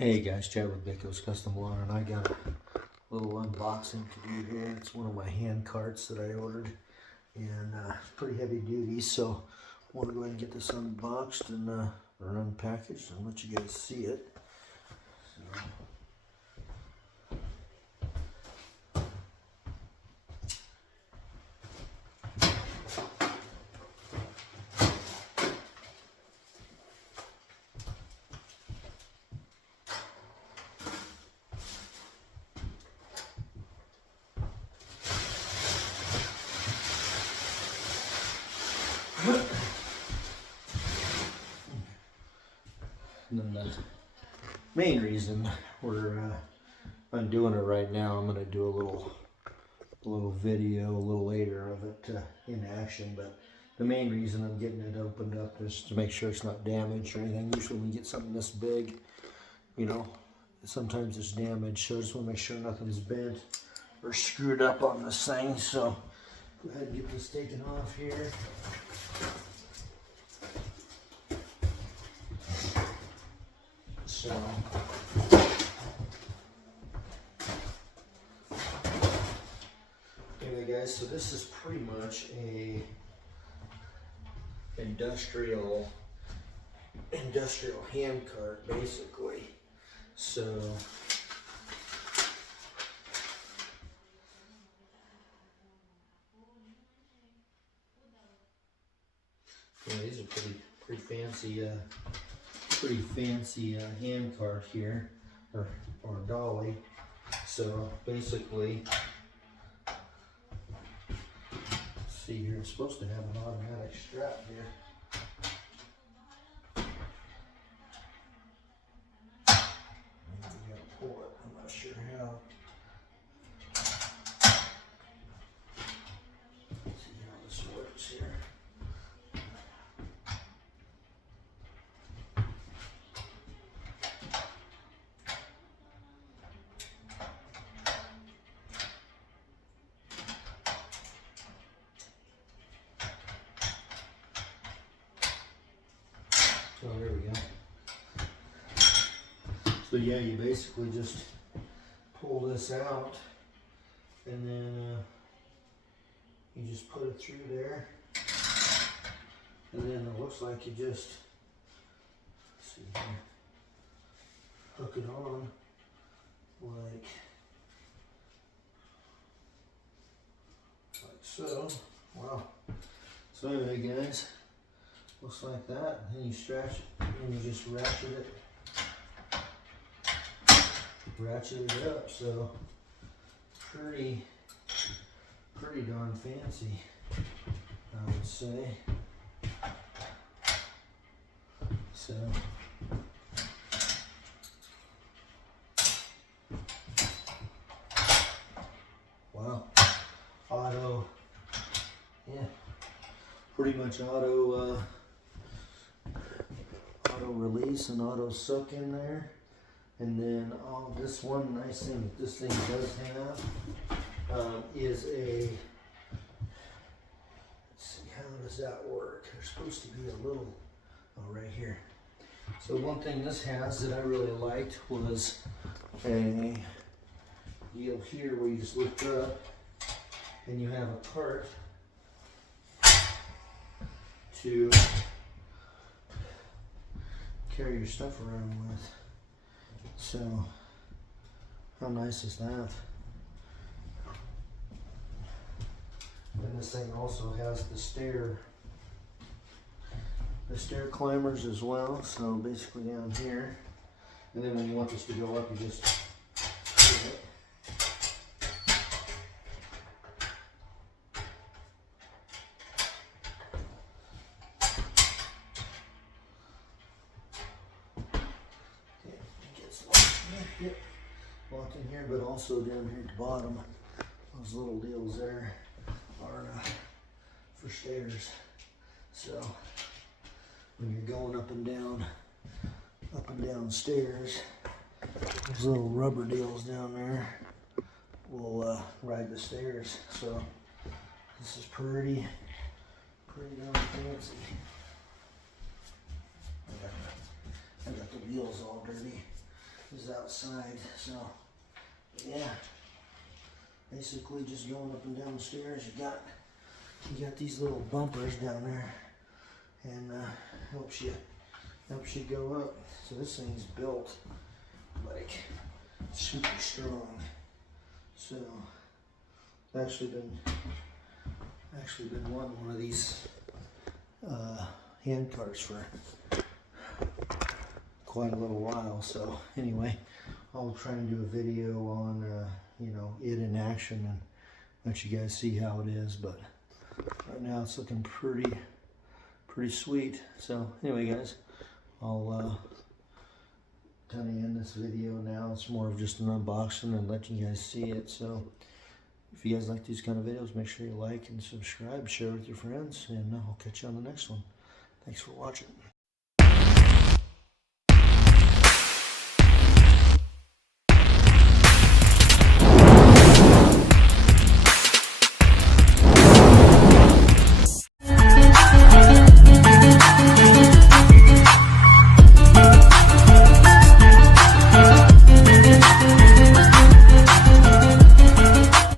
Hey guys, Chad with BAKO'S Custom Lawn, and I got a little unboxing to do here. It's one of my hand carts that I ordered, and pretty heavy duty, so I want to go ahead and get this unboxed and or unpackaged and let you guys see it. So. And then the main reason I'm doing it right now, I'm going to do a little video a little later of it in action, but the main reason I'm getting it opened up is to make sure it's not damaged or anything. Usually when you get something this big, you know, sometimes it's damaged, so I just want to make sure nothing's bent or screwed up on this thing. So go ahead and get this taken off here. So anyway guys, so this is pretty much a industrial hand cart basically. So yeah, these are pretty fancy hand cart here, or dolly. So basically, see here, it's supposed to have an automatic strap here. You gotta pull it. I'm not sure how. Let's see how this works here. Oh, there we go. So yeah, you basically just pull this out, and then you just put it through there, and then it looks like you just, let's see here, hook it on like so. Wow. So anyway, guys. Looks like that, and then you stretch it, and you just ratchet it up. So pretty darn fancy, I would say. So wow, auto, yeah, pretty much auto release and auto suck in there. And then this one nice thing that this thing does have is a, let's see, how does that work? There's supposed to be a little, right here. So one thing this has that I really liked was a deal here where you just lift up and you have a cart to carry your stuff around with. So how nice is that? And this thing also has the stair climbers as well. So basically down here, and then when you want this to go up, you just hit it. Yep, locked in here, but also down here at the bottom, those little deals there are for stairs. So when you're going up and down stairs, those little rubber deals down there will ride the stairs. So this is pretty darn fancy. I got the wheels all dirty. is outside. So yeah, basically just going up and down the stairs. You got these little bumpers down there, and helps you go up. So this thing's built like super strong. So I've actually been wanting one of these hand carts for quite a little while. So anyway, I'll try and do a video on you know, it in action and let you guys see how it is. But right now it's looking pretty sweet. So anyway, guys, I'll kind of end this video now. It's more of just an unboxing and let you guys see it. So if you guys like these kind of videos, make sure you like and subscribe, share with your friends, and I'll catch you on the next one. Thanks for watching.